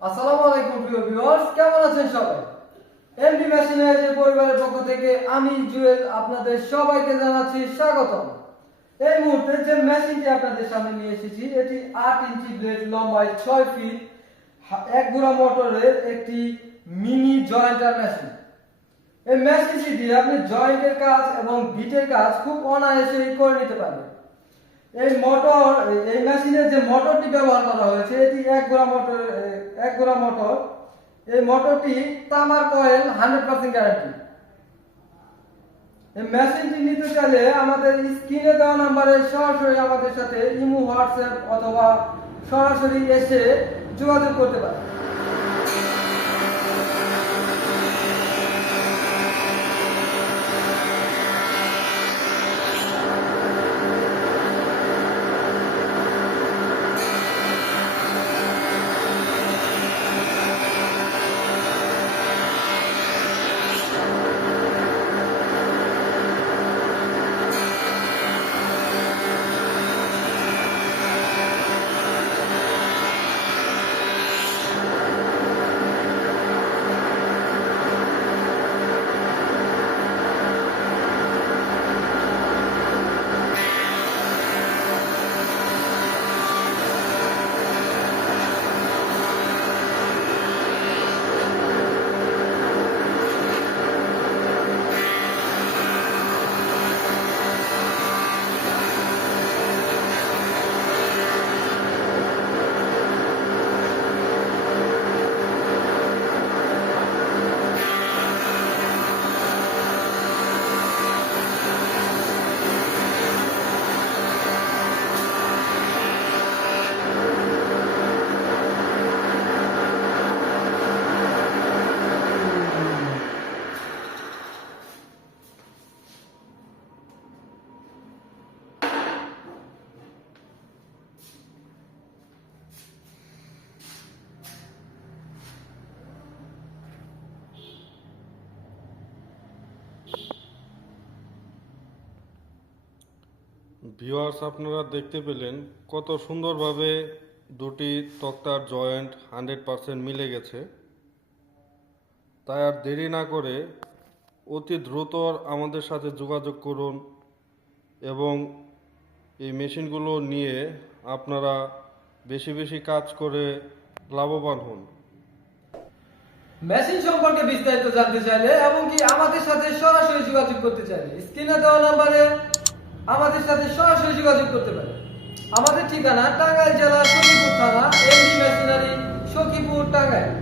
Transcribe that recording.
আসসালামু আলাইকুম, প্রিয় ভিউয়ার্স কেমন আছেন সবাই? এমডি মেশিনারি পরিবারের পক্ষ থেকে আমি, জুয়েল, আপনাদের সবাইকে জানাচ্ছি স্বাগতম। এই মুহূর্তে যে মেশিনটি আপনাদের সামনে নিয়ে এসেছি, এটি আট ইঞ্চি ব্লেড লম্বায় ছয় ফিট হা- এক একটি মিনি জয়েন্টার মেশিন এই মেশিনটি দিয়ে আপনি জয়েন্টের কাজ এবং বিটের কাজ খুব অনায়াসেই করে নিতে পারবেন। এই মোটর এই- মেশিনের যে মোটরটি ব্যবহার করা হয়েছে, এটি এক গোড়া মোটর এক গোড়া মোটর এই মোটরটি তামার কয়েল হান্ড্রেড পার্সেন্ট গ্যারান্টি এই মেশিনটি নিতে চাইলে আমাদের স্ক্রিনে দেওয়া নাম্বারে সরাসরি আমাদের সাথে ইমো, হোয়াটসঅ্যাপ অথবা সরাসরি এসে যোগাযোগ করতে পারেন। ভিউয়ার্স আপনারা দেখতে পেলেন কত সুন্দরভাবে দুটি তক্তার জয়েন্ট হান্ড্রেড পারসেন্ট মিলে গেছে। তাই আর দেরি না করে অতি দ্রুত আমাদের সাথে যোগাযোগ করুন এবং এই মেশিনগুলো নিয়ে আপনারা বেশি বেশি কাজ করে লাভবান হন। মেশিন সম্পর্কে বিস্তারিত জানতে চাইলে এবং কি আমাদের সাথে সরাসরি যোগাযোগ করতে চাইলে, স্ক্রিনে দেওয়া নাম্বারে আমাদের সাথে সরাসরি যোগাযোগ করতে পারে আমাদের ঠিকানা টাঙ্গাইল জেলা সখীপুর থানা এমডি মেশিনারি, সখীপুর, টাঙ্গাইল।